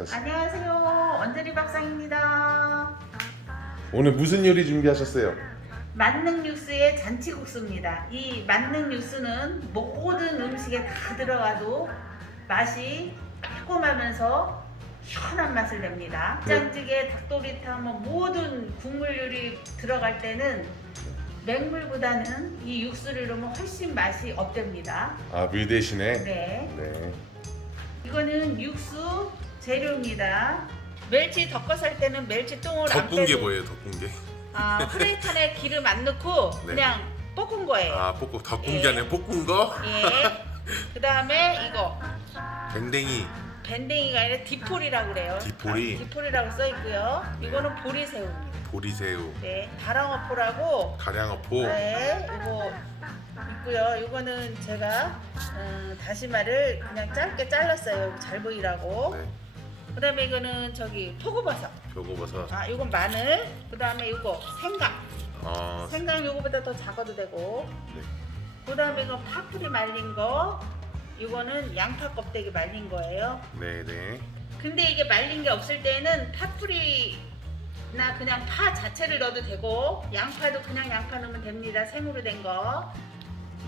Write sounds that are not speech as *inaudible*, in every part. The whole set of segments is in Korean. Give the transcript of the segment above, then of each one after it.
안녕하세요. 언저리 밥상입니다. 오늘 무슨 요리 준비하셨어요? 만능 육수의 잔치국수입니다. 이 만능 육수는 모든 음식에 다 들어가도 맛이 매콤하면서 시원한 맛을 냅니다. 네. 된장찌개, 닭도리탕, 뭐 모든 국물 요리 들어갈 때는 맹물보다는 이 육수를 넣으면 훨씬 맛이 업됩니다. 아, 물 대신에. 네. 네. 이거는 육수 재료입니다. 멸치 덮어서 할 때는 멸치 똥을 안 덕분게 빼고 뭐예요? 덕분게? 아, 프라이팬에 *laughs* 기름 안 넣고 네. 그냥 볶은 거예요. 아 볶고 덕분게 예. 아니라 볶은 거? 예. *laughs* 그 다음에 이거 밴댕이 밴댕이가 아니라 디폴이라고 그래요. 디포리? 아, 디폴이라고 써 있고요. 이거는 보리새우입니다. 보리새우 네, 다랑어포라고 가량어포 네, 이거 있고요. 이거는 제가 음, 다시마를 그냥 짧게 잘랐어요. 잘 보이라고. 네 그다음에 이거는 저기 표고버섯. 표고버섯 아, 이건 마늘. 그다음에 이거 생강. 어 생강 요거보다 더 작아도 되고. 네. 그다음에 이거 파프리 말린 거. 이거는 양파 껍데기 말린 거예요. 네 네 근데 이게 말린 게 없을 때는 파프리나 그냥 파 자체를 넣어도 되고 양파도 그냥 양파 넣으면 됩니다. 생으로 된 거.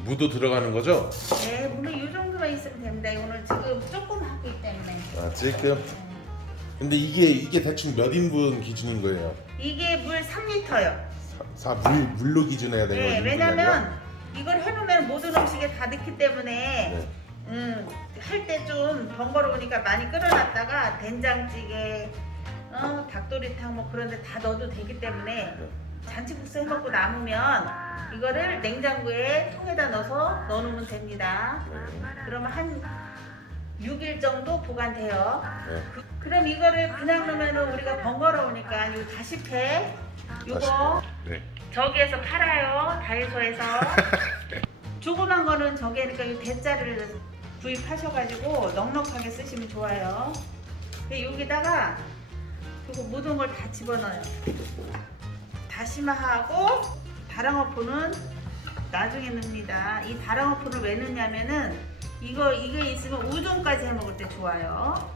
무도 들어가는 거죠? 네, 물론 이 정도만 있으면 됩니다. 오늘 지금 조금 하고 있기 때문에. 아, 지금. 근데 이게 이게 대충 몇 인분 기준인 거예요? 이게 물 3리터요. 사, 물 물로 기준해야 되는 네, 거예요? 왜냐면 이걸 해놓으면 모든 음식에 다 넣기 때문에 네. 음, 할 때 좀 번거로우니까 많이 끓여놨다가 된장찌개, 어, 닭도리탕 뭐 그런 데 다 넣어도 되기 때문에 네. 잔치국수 해먹고 남으면 이거를 냉장고에 통에다 넣어서 넣어놓으면 됩니다. 네. 그러면 한 6일 정도 보관돼요. 네. 그, 그럼 이거를 그냥 넣으면 우리가 번거로우니까 요 다시팩 요거 네. 저기에서 팔아요 다이소에서 *laughs* 조그만 거는 저기니까 이 대짜를 구입하셔가지고 넉넉하게 쓰시면 좋아요 근데 여기다가 이거 모든 걸 다 집어넣어요 다시마하고 다랑어포는 나중에 넣습니다 이 다랑어포를 왜 넣냐면은 이거 이게 있으면 우동까지 해 먹을 때 좋아요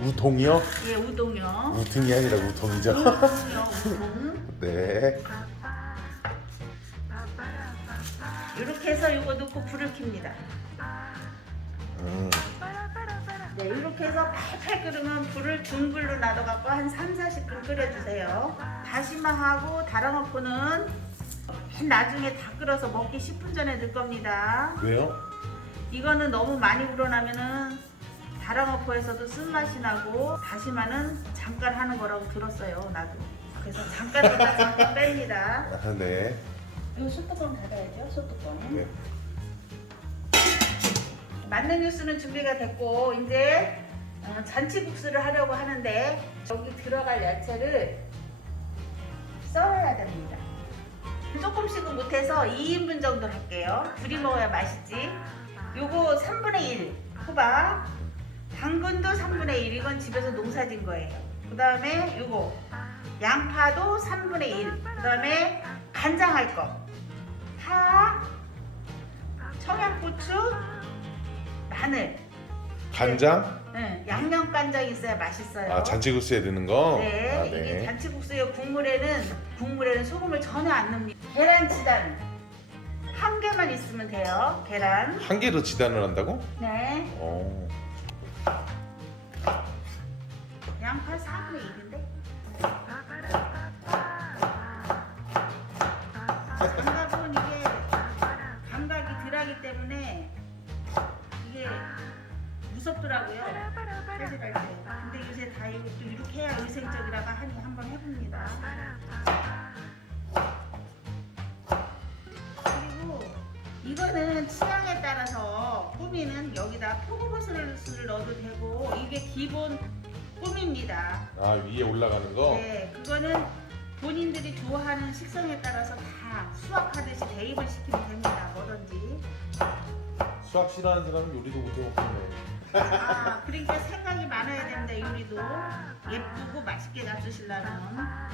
우동이요? 예 우동요 우등이 아니라 우동이죠? 우동요 우동 *laughs* 네. 이렇게 해서 이거 넣고 불을 켭니다. 음. 네, 이렇게 해서 팔팔 끓으면 불을 중불로 놔둬갖고 한 3, 40분 끓여주세요. 다시마하고 맨 나중에 다 끓여서 먹기 10분 전에 넣을 겁니다. 왜요? 이거는 너무 많이 우러나면은 다랑어포에서도 쓴맛이 나고 다시마는 잠깐 하는 거라고 들었어요, 나도. 그래서 잠깐 넣다 잠깐 뺍니다. 아, 네. 이거 소뚜껑 닫아야죠, 소뚜껑. 네. 만능 뉴스는 준비가 됐고 이제 어, 잔치국수를 하려고 하는데 여기 들어갈 야채를 썰어야 됩니다. 조금씩은 못해서 2인분 정도 할게요. 둘이 먹어야 맛있지. 요거 3분의 1 호박, 당근도 3분의 1 이건 집에서 농사진 거예요. 그 다음에 요거 양파도 3분의 1. 그 다음에 간장 할 거. 파, 청양고추, 마늘. 간장? 네, 양념 간장 있어야 맛있어요. 아, 잔치국수에 넣는 거? 네, 아, 이게 잔치국수의 국물에는 국물에는 소금을 전혀 안 넣습니다. 계란 지단 한 개만 있으면 돼요. 계란. 한 개로 지단을 한다고? 네, 어. 양파 4분의 1인데. 장갑은 이게 감각이 덜하기 때문에 이게 무섭더라고요. 때. 근데 요새 다또 이렇게 해야 위생적이라고 하니 한번 해봅니다. 이거는 취향에 따라서 꾸미는 여기다 표고버섯을 넣어도 되고 이게 기본 꾸미입니다. 아, 위에 올라가는 거? 네, 그거는 본인들이 좋아하는 식성에 따라서 다 수확하듯이 대입을 시키면 됩니다. 뭐든지. 수학 싫어하는 사람은 요리도 못해 먹겠네. 아, 그러니까 생각이 많아야 됩니다. 요리도 예쁘고 맛있게 잡수시려면.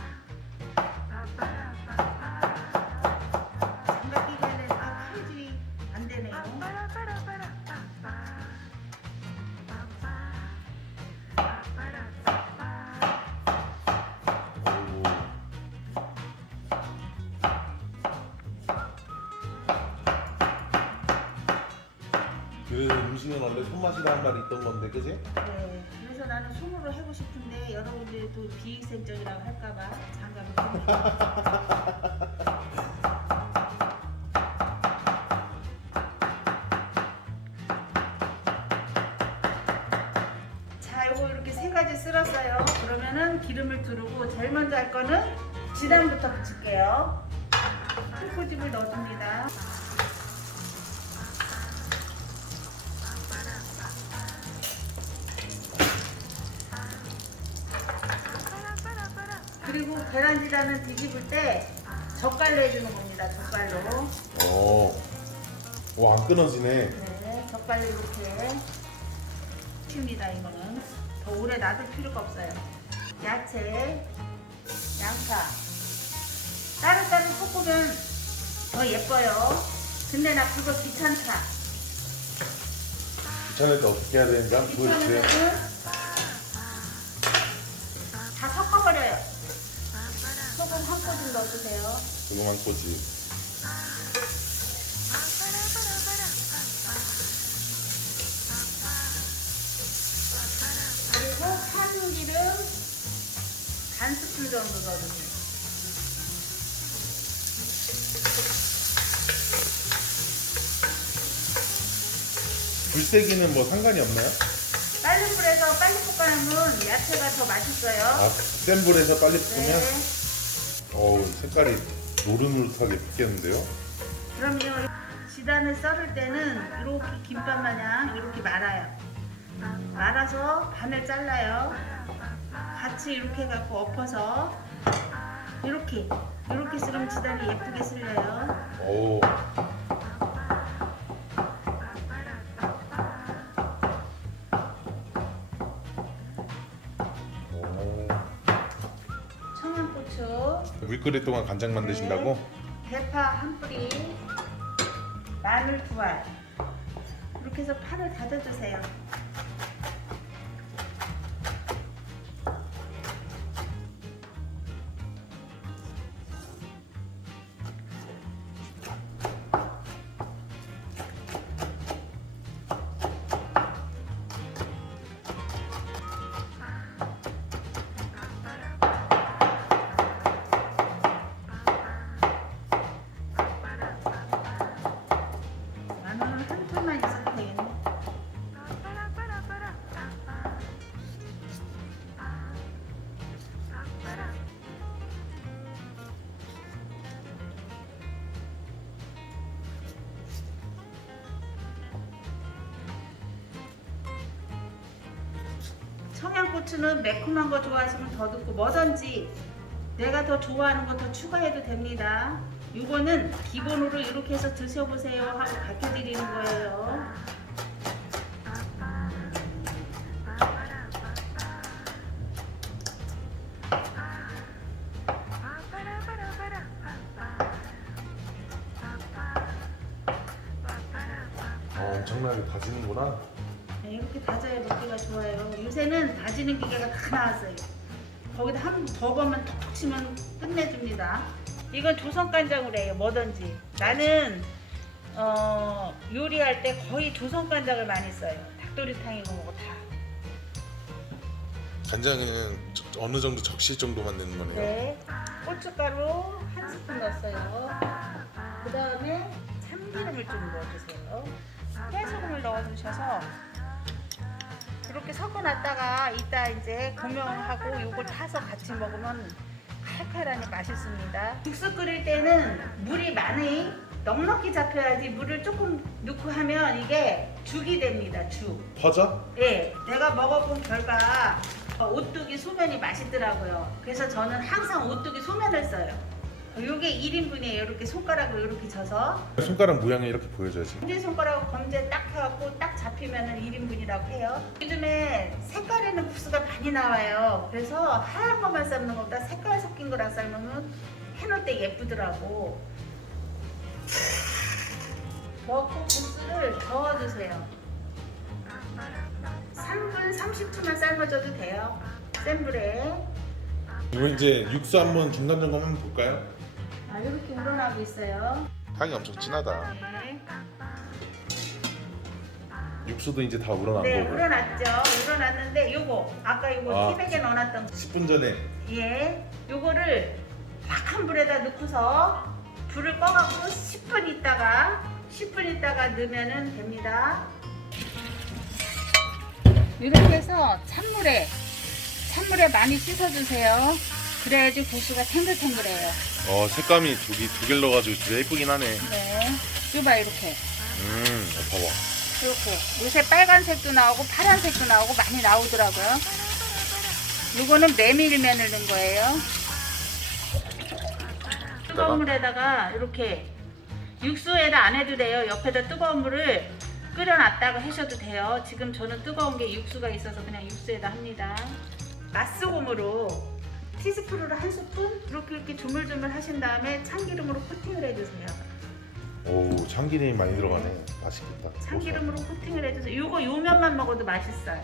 그래서 음식은 원래 손맛이라는 말이 있던 건데 그지? 네, 그래서 나는 손으로 하고 싶은데 여러분들이 또 비위생적이라고 할까봐 장갑을 씁니다. *laughs* 자, 이거 이렇게 세 가지 쓸었어요. 그러면은 기름을 두르고 제일 먼저 할 거는 지단부터 붙일게요. 풀포집을 넣어줍니다. 그리고 계란지단은 뒤집을 때 젓갈로 해주는 겁니다. 젓갈로. 어. 와안 끊어지네. 네, 젓갈로 이렇게 칩니다. 이거는 더 오래 놔둘 필요가 없어요. 야채, 양파 따로따로 섞으면 더 예뻐요. 근데 나 그거 귀찮다. 귀찮을 때 어떻게 해야 되는지 한번 보여주세요. 귀찮으면 넣어주세요. 조그만 꼬지. 그리고 참기름 반 스푼 정도 넣어주세요. 불세기는 뭐 상관이 없나요? 빨리 불에서 빨리 볶아놓으면 야채가 더 맛있어요. 아, 센 불에서 빨리 볶으면 네. 어우 색깔이 노릇노릇하게 볶겠는데요? 그럼요. 지단을 썰을 때는 이렇게 김밥 마냥 이렇게 말아요. 말아서 반을 잘라요. 같이 이렇게 해갖고 엎어서 이렇게 이렇게 썰으면 지단이 예쁘게 쓸려요. 오. 오. 청양고추, 물 끓일 동안 간장 만드신다고? 대파 한 뿌리, 마늘 두 알. 이렇게 해서 파를 다져주세요. 청양고추는 매콤한 거 좋아하시면 더 넣고 뭐든지 내가 더 좋아하는 거 더 추가해도 됩니다. 이거는 기본으로 이렇게 해서 드셔보세요 하고 가르쳐 드리는 거예요. 어, 엄청나게 다지는구나. 네, 이렇게 다져야 먹기가 좋아요. 요새는 다지는 기계가 다 나왔어요. 거기다 한더 번만 톡톡 치면 끝내줍니다. 이건 조선 간장으로 해요. 뭐든지. 나는 어, 요리할 때 거의 조선 간장을 많이 써요. 닭도리탕이고 뭐고 다. 간장은 저- 어느 정도 적실 정도만 넣는 거네요. 네. 고춧가루 한 스푼 넣었어요. 그 다음에 참기름을 좀 넣어주세요. 깨소금을 넣어주셔서 이렇게 섞어놨다가 이따 이제 고명하고 이걸 타서 같이 먹으면 칼칼하니 맛있습니다. 국수 끓일 때는 물이 많이 넉넉히 잡혀야지 물을 조금 넣고 하면 이게 죽이 됩니다. 죽. 퍼져? 예, 내가 먹어본 결과 어, 오뚜기 소면이 맛있더라고요. 그래서 저는 항상 오뚜기 소면을 써요. 이게 1인분이에요. 이렇게 손가락으로 이렇게 져서 손가락 모양이 이렇게 보여줘야지. 검지 손가락으로 검지에 딱 해갖고 딱 잡히면 1인분이라고 해요. 요즘에 색깔에는 국수가 많이 나와요. 그래서 하얀 것만 삶는 것보다 색깔 섞인 거랑 삶으면 해놓을 때 예쁘더라고. 넣고 국수를 저어주세요. 3분 30초만 삶아줘도 돼요. 센 불에. 이거 이제 육수 한번 중간 점검 한번 볼까요? 아, 이렇게 우러나고 있어요. 향이 엄청 진하다. 네. 육수도 이제 다 우러난 네, 거고. 우러났죠. 우러났는데 요거 아까 요거 아. 티백에 넣어놨던 10분 전에 예, 요거를 약한 불에다 넣고서 불을 꺼갖고 10분 있다가 10분 있다가 넣으면은 됩니다. 이렇게 해서 찬물에 찬물에 많이 씻어주세요. 그래야지 고수가 탱글탱글해요. 어 색감이 저기 두 개를 넣어가지고 진짜 예쁘긴 하네. 네, 이봐 이렇게 음 어, 봐봐. 이렇게 요새 빨간색도 나오고 파란색도 나오고 많이 나오더라고요. 요거는 메밀면을 넣은 거예요. 뜨거운 물에다가 이렇게 육수에다 안 해도 돼요. 옆에다 뜨거운 물을 끓여놨다가 하셔도 돼요. 지금 저는 뜨거운 게 육수가 있어서 그냥 육수에다 합니다. 맛소금으로 티스푼으로 한 스푼 이렇게 이렇게 조물조물 하신 다음에 참기름으로 코팅을 해주세요. 오 참기름이 많이 들어가네. 맛있겠다. 참기름으로 코팅을 해줘서 요거 요 면만 먹어도 맛있어요.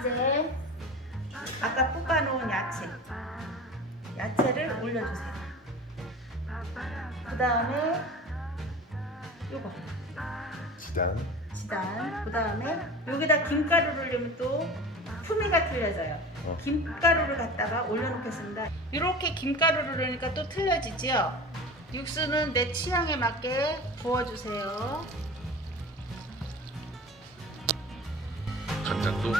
이제 아까 볶아놓은 야채 야채를 올려주세요. 그 다음에 요거 지단. 지단 그 다음에 여기다 김가루를 넣으면 또 품위가 틀려져요. 어. 김가루를 갖다가 올려놓겠습니다. 이렇게 김가루를 넣으니까 또 틀려지죠. 육수는 내 취향에 맞게 부어주세요. 간장도.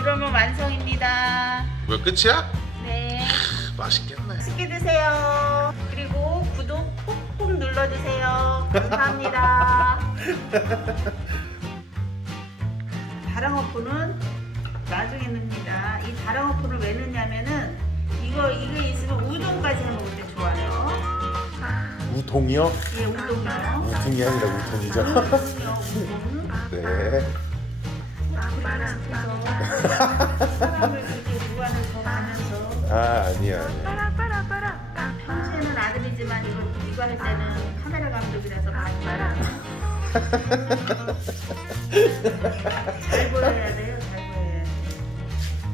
이러면 완성입니다. 뭐야 끝이야? 네. 맛있겠네. 맛있게 드세요. 그리고 구독 꾹꾹 눌러주세요. 감사합니다. *laughs* 다랑어포는 나중에 넣습니다. 이 다랑어포를 왜 넣냐면은 이거 이게 있으면 우동까지 해 먹을 때 좋아요. 우동이요? 예, 우동이요. 우동이 아니라 우동이죠. 우동이요, *laughs* 우동. 네. 그래서 사람을 그렇게 무관을 더 가면서 아 아니야. 아니야. 평소에는 아들이지만 이거 이거 할 때는 카메라 감독이라서 많이 말아. *laughs* 잘 보여야 돼.